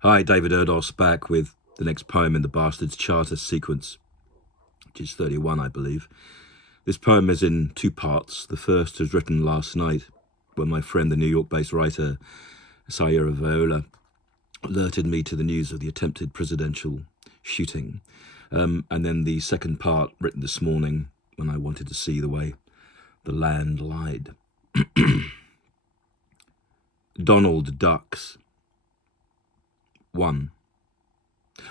Hi, David Erdos back with the next poem in the Bastard's Charter sequence, which is 31, I believe. This poem is in two parts. The first was written last night when my friend, the New York-based writer Sayera Viola, alerted me to the news of the attempted presidential shooting. And then the second part, written this morning, when I wanted to see the way the land lied. Donald Ducks. 1.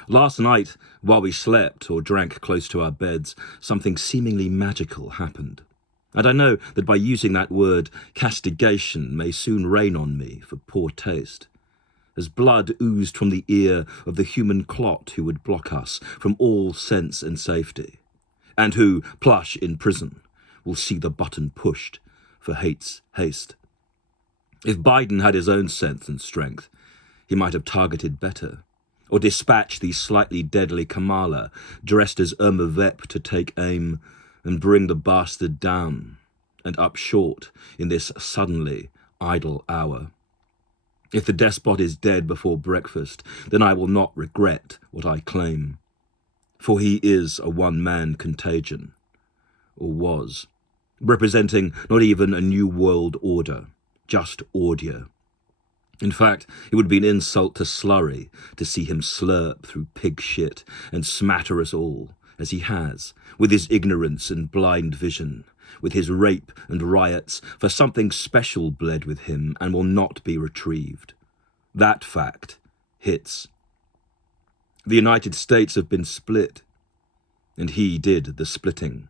Last night, while we slept or drank close to our beds, something seemingly magical happened. And I know that by using that word, castigation may soon rain on me for poor taste, as blood oozed from the ear of the human clot who would block us from all sense and safety, and who, plush in prison, will see the button pushed for hate's haste. If Biden had his own sense and strength, he might have targeted better, or dispatched the slightly deadly Kamala, dressed as Irma Vep, to take aim and bring the bastard down and up short in this suddenly idle hour. If the despot is dead before breakfast, then I will not regret what I claim, for he is a one-man contagion, or was, representing not even a new world order, just order. In fact, it would be an insult to Slurry to see him slurp through pig shit and smatter us all, as he has, with his ignorance and blind vision, with his rape and riots, for something special bled with him and will not be retrieved. That fact hits. The United States have been split, and he did the splitting.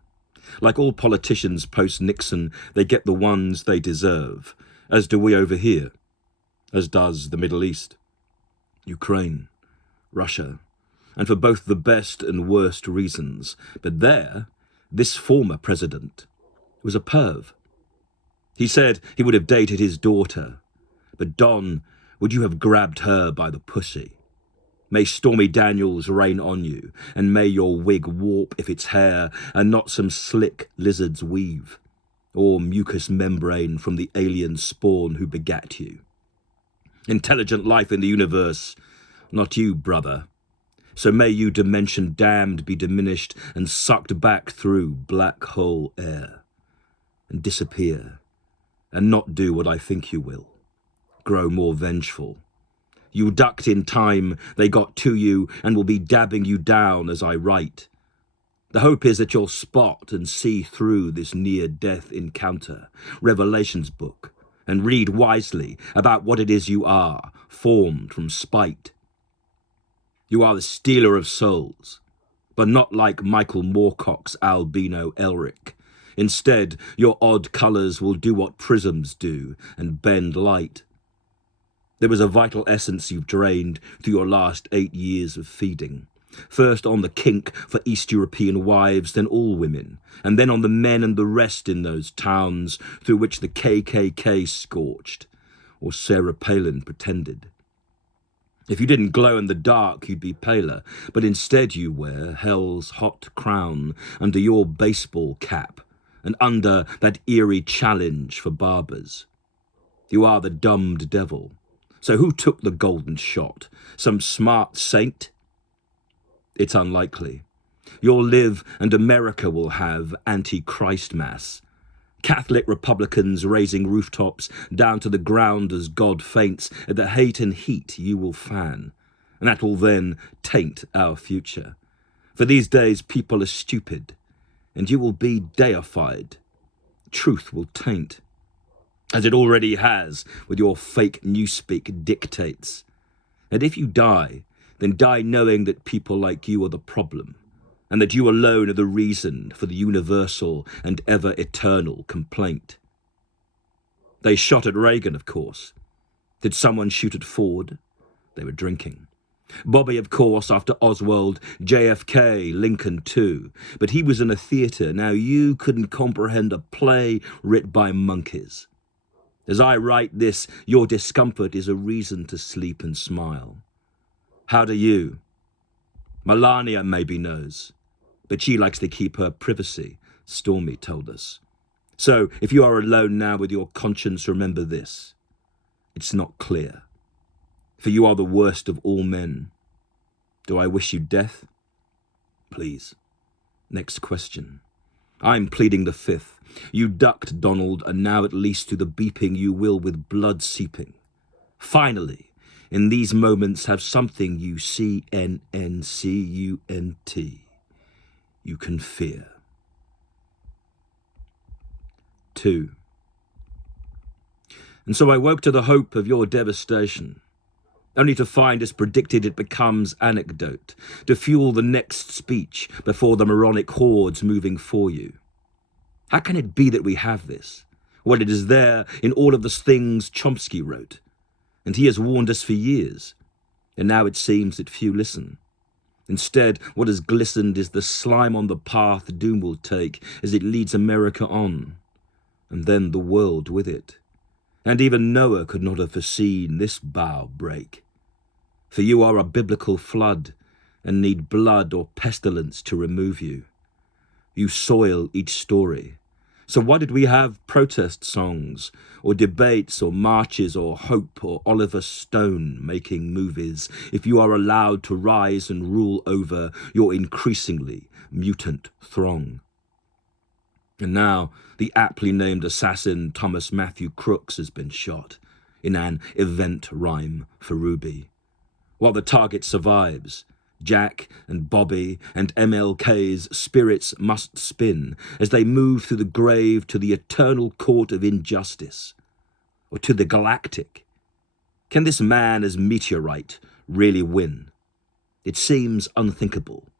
Like all politicians post-Nixon, they get the ones they deserve, as do we over here. As does the Middle East, Ukraine, Russia, and for both the best and worst reasons. But there, this former president was a perv. He said he would have dated his daughter, but Don, would you have grabbed her by the pussy? May Stormy Daniels rain on you, and may your wig warp if it's hair and not some slick lizard's weave, or mucous membrane from the alien spawn who begat you. Intelligent life in the universe, not you, brother. So may you, dimension damned, be diminished and sucked back through black hole air, and disappear, and not do what I think you will, grow more vengeful. You ducked in time, they got to you, and will be dabbing you down as I write. The hope is that you'll spot and see through this near-death encounter, Revelations book, and read wisely about what it is you are, formed from spite. You are the stealer of souls, but not like Michael Moorcock's albino Elric. Instead, your odd colours will do what prisms do and bend light. There was a vital essence you've drained through your last 8 years of feeding. First on the kink for East European wives, then all women, and then on the men and the rest in those towns through which the KKK scorched, or Sarah Palin pretended. If you didn't glow in the dark, you'd be paler, but instead you wear hell's hot crown under your baseball cap and under that eerie challenge for barbers. You are the dumbed devil. So who took the golden shot? Some smart saint? It's unlikely. You'll live and America will have anti-Christ mass. Catholic Republicans raising rooftops down to the ground as God faints at the hate and heat you will fan. And that will then taint our future. For these days people are stupid, and you will be deified. Truth will taint, as it already has with your fake newspeak dictates. And if you die, then die knowing that people like you are the problem, and that you alone are the reason for the universal and ever-eternal complaint. They shot at Reagan, of course. Did someone shoot at Ford? They were drinking. Bobby, of course, after Oswald, JFK, Lincoln too. But he was in a theatre. Now you couldn't comprehend a play writ by monkeys. As I write this, your discomfort is a reason to sleep and smile. How do you? Melania maybe knows, but she likes to keep her privacy, Stormy told us. So if you are alone now with your conscience, remember this. It's not clear. for you are the worst of all men. Do I wish you death? Please. Next question. I'm pleading the fifth. You ducked, Donald, and now at least to the beeping you will with blood seeping. Finally, in these moments have something you CNNCUNT you can fear. 2. And so I woke to the hope of your devastation, only to find as predicted it becomes anecdote, to fuel the next speech before the moronic hordes moving for you. How can it be that we have this, when it is there in all of the things Chomsky wrote? And he has warned us for years, and now it seems that few listen. Instead, what has glistened is the slime on the path doom will take as it leads America on, and then the world with it. And even Noah could not have foreseen this bow break. For you are a biblical flood, and need blood or pestilence to remove you. You soil each story. So why did we have protest songs, or debates, or marches, or hope, or Oliver Stone making movies, if you are allowed to rise and rule over your increasingly mutant throng? And now the aptly named assassin Thomas Matthew Crooks has been shot in an event rhyme for Ruby. While the target survives, Jack and Bobby and MLK's spirits must spin as they move through the grave to the eternal court of injustice, or to the galactic. Can this man as meteorite really win? It seems unthinkable,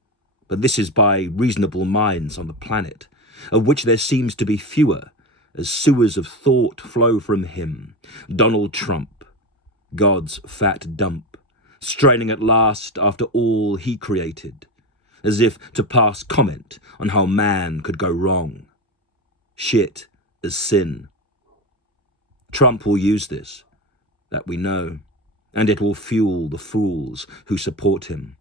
but this is by reasonable minds on the planet, of which there seems to be fewer, as sewers of thought flow from him, Donald Trump, God's fat dump, straining at last after all he created, as if to pass comment on how man could go wrong. Shit as sin. Trump will use this, that we know, and it will fuel the fools who support him.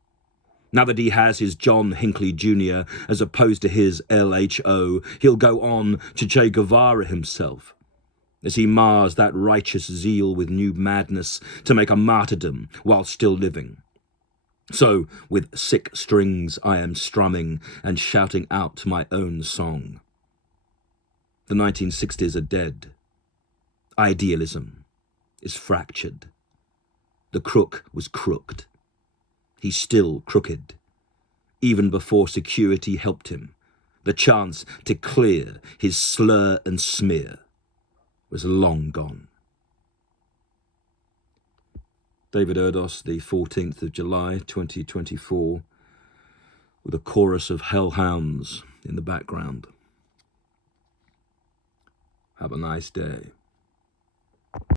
Now that he has his John Hinckley Jr. as opposed to his LHO, he'll go on to Che Guevara himself, as he mars that righteous zeal with new madness to make a martyrdom while still living. So, with sick strings I am strumming and shouting out my own song. The 1960s are dead. Idealism is fractured. The crook was crooked. He's still crooked. Even before security helped him, the chance to clear his slur and smear was long gone. David Erdos, the 14th of July, 2024, with a chorus of hellhounds in the background. Have a nice day.